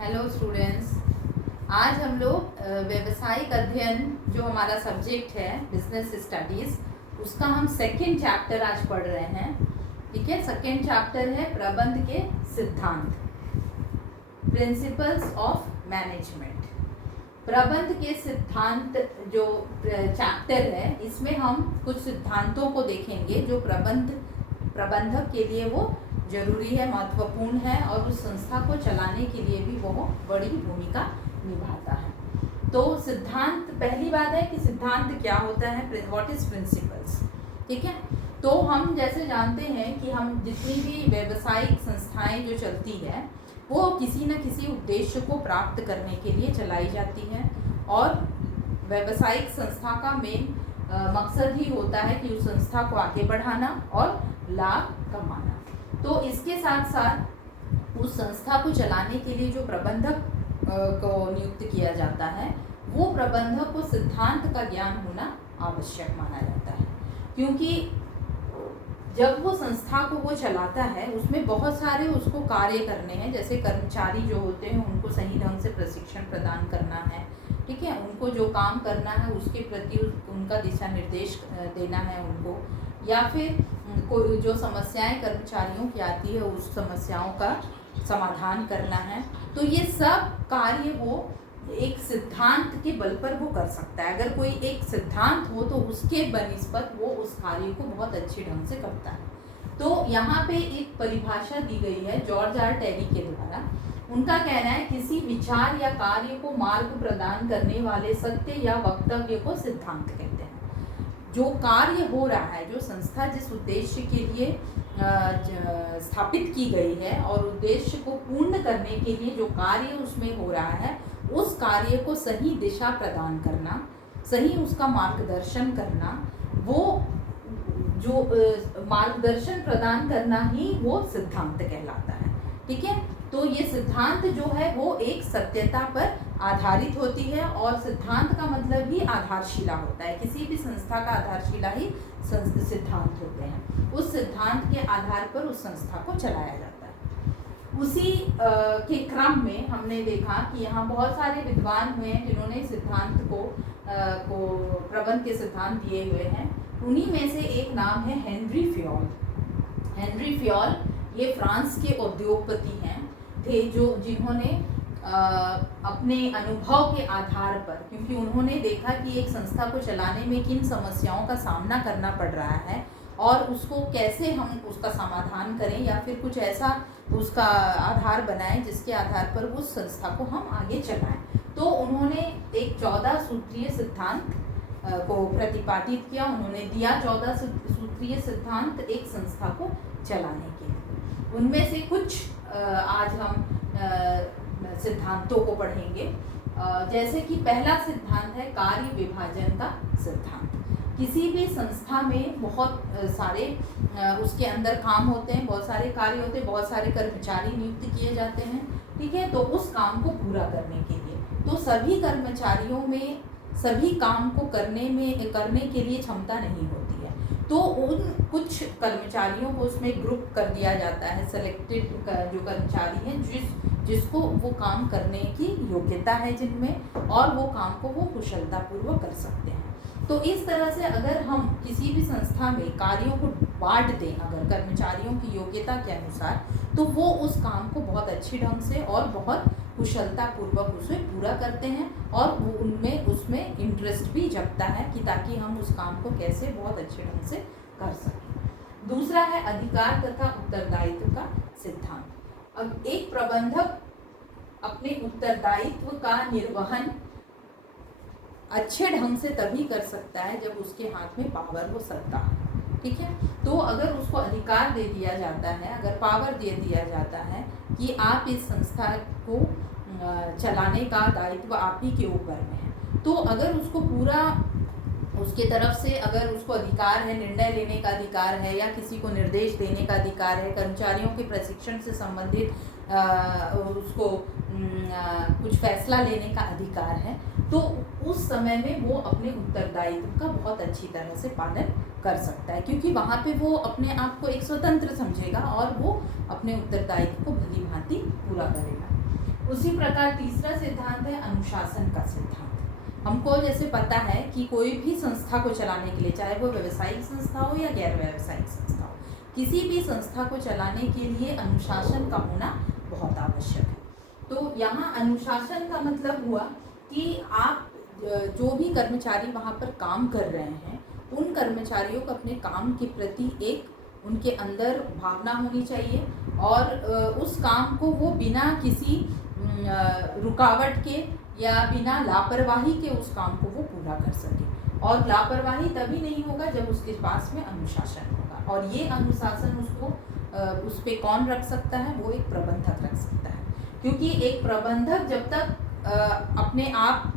Hello students. आज हम लोग व्यावसायिक अध्ययन जो हमारा सब्जेक्ट है बिजनेस स्टडीज़, उसका हम सेकंड चैप्टर आज पढ़ रहे हैं। ठीक है, सेकंड चैप्टर है प्रबंध के सिद्धांत, प्रिंसिपल्स ऑफ मैनेजमेंट। प्रबंध के सिद्धांत जो चैप्टर है, इसमें हम कुछ सिद्धांतों को देखेंगे जो प्रबंधक के लिए वो जरूरी है, महत्वपूर्ण है और उस संस्था को चलाने के लिए भी वो बड़ी भूमिका निभाता है। तो सिद्धांत, पहली बात है कि सिद्धांत क्या होता है, व्हाट इज प्रिंसिपल्स। ठीक है, तो हम जैसे जानते हैं कि हम जितनी भी व्यावसायिक संस्थाएं जो चलती है वो किसी न किसी उद्देश्य को प्राप्त करने के लिए चलाई जाती हैं और व्यावसायिक संस्था का मेन मकसद ही होता है कि उस संस्था को आगे बढ़ाना और लाभ कमाना। तो इसके साथ साथ उस संस्था को चलाने के लिए जो प्रबंधक को नियुक्त किया जाता है, वो प्रबंधक को सिद्धांत का ज्ञान होना आवश्यक माना जाता है, क्योंकि जब वो संस्था को वो चलाता है उसमें बहुत सारे उसको कार्य करने हैं। जैसे कर्मचारी जो होते हैं उनको सही ढंग से प्रशिक्षण प्रदान करना है, ठीक है, उनको जो काम करना है उसके प्रति उनका दिशा निर्देश देना है उनको, या फिर कोई जो समस्याएं कर्मचारियों की आती है उस समस्याओं का समाधान करना है। तो ये सब कार्य वो एक सिद्धांत के बल पर वो कर सकता है। अगर कोई एक सिद्धांत हो तो उसके बनिस्बत वो उस कार्य को बहुत अच्छे ढंग से करता है। तो यहाँ पे एक परिभाषा दी गई है जॉर्ज आर टेरी के द्वारा। उनका कहना है किसी विचार या कार्य को मार्ग प्रदान करने वाले सत्य या वक्तव्य को सिद्धांत कहते हैं। जो कार्य हो रहा है, जो संस्था जिस उद्देश्य के लिए स्थापित की गई है और उद्देश्य को पूर्ण करने के लिए जो कार्य उसमें हो रहा है, उस कार्य को सही दिशा प्रदान करना, सही उसका मार्गदर्शन करना, वो जो मार्गदर्शन प्रदान करना ही वो सिद्धांत कहलाता है। ठीक है, तो ये सिद्धांत जो है वो एक सत्यता पर आधारित होती है और सिद्धांत का मतलब ही आधारशिला होता है। किसी भी संस्था का आधारशिला ही सिद्धांत होते हैं। उस सिद्धांत के आधार पर उस संस्था को चलाया जाता है। उसी के क्रम में हमने देखा कि यहाँ बहुत सारे विद्वान हुए हैं जिन्होंने सिद्धांत को प्रबंध के सिद्धांत दिए हुए हैं। उन्हीं में से एक नाम है हेनरी फ्योल। हेनरी फ्योल ये फ्रांस के उद्योगपति हैं थे, जो जिन्होंने अपने अनुभव के आधार पर, क्योंकि उन्होंने देखा कि एक संस्था को चलाने में किन समस्याओं का सामना करना पड़ रहा है और उसको कैसे हम उसका समाधान करें या फिर कुछ ऐसा उसका आधार बनाएं जिसके आधार पर उस संस्था को हम आगे चलाएं। तो उन्होंने एक 14 सूत्रीय सिद्धांत को प्रतिपादित किया। उन्होंने दिया 14 सूत्रीय सिद्धांत एक संस्था को चलाने के लिए। उनमें से कुछ आज हम सिद्धांतों को पढ़ेंगे। जैसे कि पहला सिद्धांत है कार्य विभाजन का सिद्धांत। किसी भी संस्था में बहुत सारे उसके अंदर काम होते हैं, बहुत सारे कार्य होते हैं, बहुत सारे कर्मचारी नियुक्त किए जाते हैं। ठीक है, तो उस काम को पूरा करने के लिए तो सभी कर्मचारियों में सभी काम को करने के लिए क्षमता नहीं होती है। तो उन कुछ कर्मचारियों को उसमें ग्रुप कर दिया जाता है, सेलेक्टेड जो कर्मचारी हैं जिसको वो काम करने की योग्यता है जिनमें, और वो काम को वो कुशलतापूर्वक कर सकते हैं। तो इस तरह से अगर हम किसी भी संस्था में कार्यों को बांट दें अगर कर्मचारियों की योग्यता के अनुसार, तो वो उस काम को बहुत अच्छे ढंग से और बहुत कुशलतापूर्वक उसे पूरा करते हैं और वो उसमें इंटरेस्ट भी जगता है कि ताकि हम उस काम को कैसे बहुत अच्छे ढंग से कर सकें। दूसरा है अधिकार तथा उत्तरदायित्व का सिद्धांत। अब एक प्रबंधक अपने उत्तरदायित्व का निर्वहन अच्छे ढंग से तभी कर सकता है जब उसके हाथ में पावर हो, सत्ता। ठीक है, तो अगर उसको अधिकार दे दिया जाता है, अगर पावर दे दिया जाता है कि आप इस संस्था को चलाने का दायित्व आप ही के ऊपर में है, तो अगर उसको पूरा उसके तरफ से अगर उसको अधिकार है, निर्णय लेने का अधिकार है या किसी को निर्देश देने का अधिकार है, कर्मचारियों के प्रशिक्षण से संबंधित उसको कुछ फैसला लेने का अधिकार है, तो उस समय में वो अपने उत्तरदायित्व का बहुत अच्छी तरह से पालन कर सकता है, क्योंकि वहाँ पे वो अपने आप को एक स्वतंत्र समझेगा और वो अपने उत्तरदायित्व को भली भांति पूरा करेगा। उसी प्रकार तीसरा सिद्धांत है अनुशासन का सिद्धांत। हमको जैसे पता है कि कोई भी संस्था को चलाने के लिए, चाहे वो व्यावसायिक संस्था हो या गैर व्यावसायिक संस्था हो, किसी भी संस्था को चलाने के लिए अनुशासन का होना बहुत आवश्यक है। तो यहाँ अनुशासन का मतलब हुआ कि आप जो भी कर्मचारी वहाँ पर काम कर रहे हैं, उन कर्मचारियों को अपने काम के प्रति एक उनके अंदर भावना होनी चाहिए और उस काम को वो बिना किसी रुकावट के या बिना लापरवाही के उस काम को वो पूरा कर सके। और लापरवाही तभी नहीं होगा जब उसके पास में अनुशासन होगा, और ये अनुशासन उसको उस पे कौन रख सकता है? वो एक प्रबंधक रख सकता है। क्योंकि एक प्रबंधक जब तक अपने आप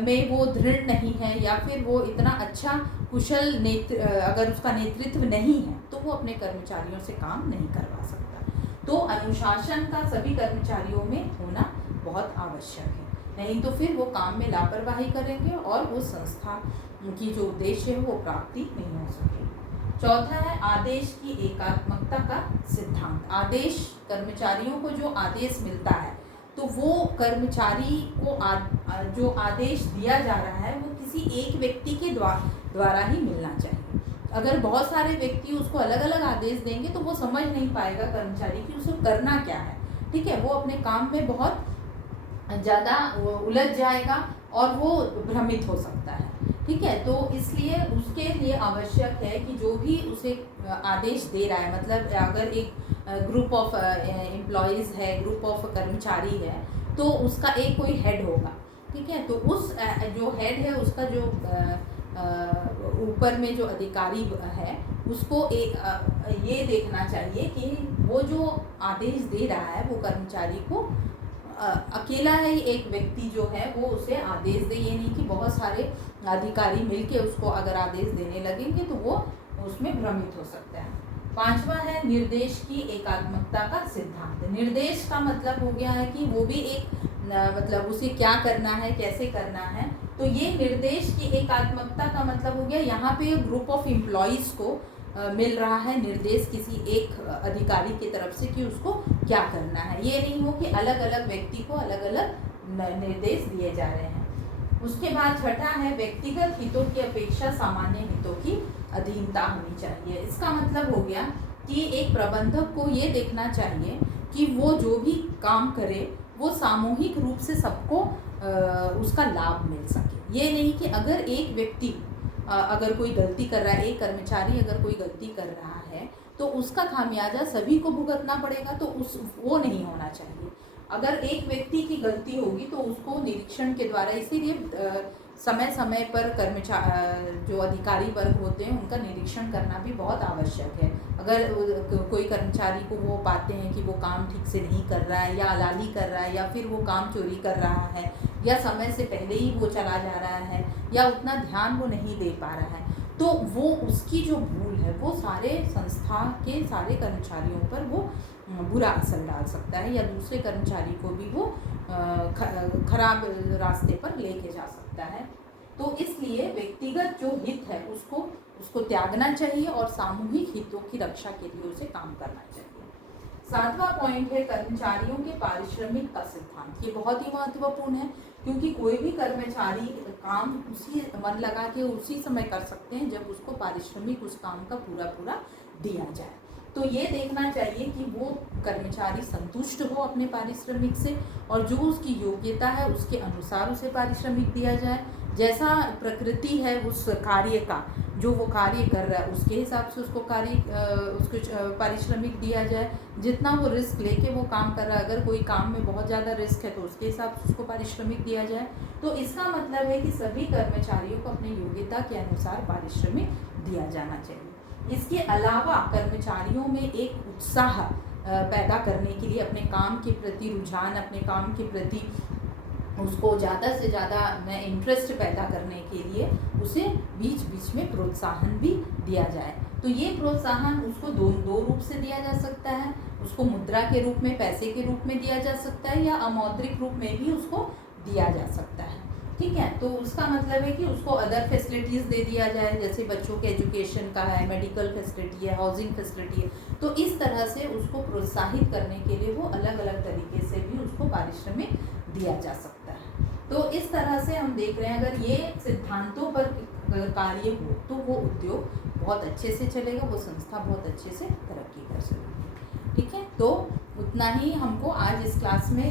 में वो दृढ़ नहीं है या फिर वो इतना अच्छा कुशल अगर उसका नेतृत्व नहीं है तो वो अपने कर्मचारियों से काम नहीं करवा सकता। तो अनुशासन का सभी कर्मचारियों में होना बहुत आवश्यक है, नहीं तो फिर वो काम में लापरवाही करेंगे और वो संस्था की जो उद्देश्य है वो प्राप्ति नहीं हो सकेगी। चौथा है आदेश की एकात्मकता का सिद्धांत। आदेश, कर्मचारियों को जो आदेश मिलता है तो वो कर्मचारी को जो आदेश दिया जा रहा है वो किसी एक व्यक्ति के द्वारा ही मिलना चाहिए। अगर बहुत सारे व्यक्ति उसको अलग अलग आदेश देंगे तो वो समझ नहीं पाएगा कर्मचारी कि उसे करना क्या है। ठीक है, वो अपने काम में बहुत ज़्यादा उलझ जाएगा और वो भ्रमित हो सकता है। ठीक है, तो इसलिए उसके लिए आवश्यक है कि जो भी उसे आदेश दे रहा है, मतलब अगर एक ग्रुप ऑफ एम्प्लॉयज़ है, ग्रुप ऑफ कर्मचारी है, तो उसका एक कोई हेड होगा। ठीक है, तो उस जो हेड है उसका जो ऊपर में जो अधिकारी है उसको ये देखना चाहिए कि वो जो आदेश दे रहा है वो कर्मचारी को अकेला है एक व्यक्ति जो है वो उसे आदेश दे, ये नहीं कि बहुत सारे अधिकारी मिलके उसको अगर आदेश देने लगेंगे तो वो उसमें भ्रमित हो सकता है। पांचवा है निर्देश की एकात्मकता का सिद्धांत। निर्देश का मतलब हो गया है कि वो भी एक मतलब उसे क्या करना है, कैसे करना है। तो ये निर्देश की एकात्मकता का मतलब हो गया यहाँ पे ग्रुप ऑफ एम्प्लॉयज़ को मिल रहा है निर्देश किसी एक अधिकारी की तरफ से कि उसको क्या करना है। ये नहीं हो कि अलग अलग व्यक्ति को अलग अलग निर्देश दिए जा रहे हैं। उसके बाद छठा है व्यक्तिगत हितों की अपेक्षा सामान्य हितों की अधीनता होनी चाहिए। इसका मतलब हो गया कि एक प्रबंधक को ये देखना चाहिए कि वो जो भी काम करे वो सामूहिक रूप से सबको उसका लाभ मिल सके। ये नहीं कि अगर एक व्यक्ति अगर कोई गलती कर रहा है, एक कर्मचारी अगर कोई गलती कर रहा है तो उसका खामियाजा सभी को भुगतना पड़ेगा, तो वो नहीं होना चाहिए। अगर एक व्यक्ति की गलती होगी तो उसको निरीक्षण के द्वारा, इसीलिए समय समय पर जो अधिकारी वर्ग होते हैं उनका निरीक्षण करना भी बहुत आवश्यक है। अगर कोई कर्मचारी को वो पाते हैं कि वो काम ठीक से नहीं कर रहा है या अलाली कर रहा है या फिर वो काम चोरी कर रहा है या समय से पहले ही वो चला जा रहा है या उतना ध्यान वो नहीं दे पा रहा है, तो वो उसकी जो भूल है वो सारे संस्था के सारे कर्मचारियों पर वो बुरा असर डाल सकता है या दूसरे कर्मचारी को भी वो खराब रास्ते पर लेके जा सकता है। तो इसलिए व्यक्तिगत जो हित है उसको त्यागना चाहिए और सामूहिक हितों की रक्षा के लिए उसे काम करना चाहिए। सातवां पॉइंट है कर्मचारियों के पारिश्रमिक का सिद्धांत। ये बहुत ही महत्वपूर्ण है क्योंकि कोई भी कर्मचारी काम उसी मन लगा के उसी समय कर सकते हैं जब उसको पारिश्रमिक उस काम का पूरा दिया जाए। तो ये देखना चाहिए कि वो कर्मचारी संतुष्ट हो अपने पारिश्रमिक से और जो उसकी योग्यता है उसके अनुसार उसे पारिश्रमिक दिया जाए। जैसा प्रकृति है उस कार्य का, जो वो कार्य कर रहा है उसके हिसाब से उसको पारिश्रमिक दिया जाए। जितना वो रिस्क लेके वो काम कर रहा है, अगर कोई काम में बहुत ज़्यादा रिस्क है तो उसके हिसाब से उसको पारिश्रमिक दिया जाए। तो इसका मतलब है कि सभी कर्मचारियों को अपनी योग्यता के अनुसार पारिश्रमिक दिया जाना चाहिए। इसके अलावा कर्मचारियों में एक उत्साह पैदा करने के लिए, अपने काम के प्रति रुझान, अपने काम के प्रति उसको ज़्यादा से ज़्यादा में इंटरेस्ट पैदा करने के लिए उसे बीच बीच में प्रोत्साहन भी दिया जाए। तो ये प्रोत्साहन उसको दो रूप से दिया जा सकता है। उसको मुद्रा के रूप में, पैसे के रूप में दिया जा सकता है या अमौद्रिक रूप में भी उसको दिया जा सकता है। ठीक है। तो उसका मतलब है कि उसको अदर फैसिलिटीज़ दे दिया जाए, जैसे बच्चों के एजुकेशन का है, मेडिकल फैसिलिटी है, हाउसिंग फैसिलिटी है। तो इस तरह से उसको प्रोत्साहित करने के लिए वो अलग अलग तरीके से भी उसको पारिश्रमिक दिया जा सकता है। तो इस तरह से हम देख रहे हैं, अगर ये सिद्धांतों पर कार्य हो तो वो उद्योग बहुत अच्छे से चलेगा, वो संस्था बहुत अच्छे से तरक्की कर सकेगी। ठीक है, तो उतना ही हमको आज इस क्लास में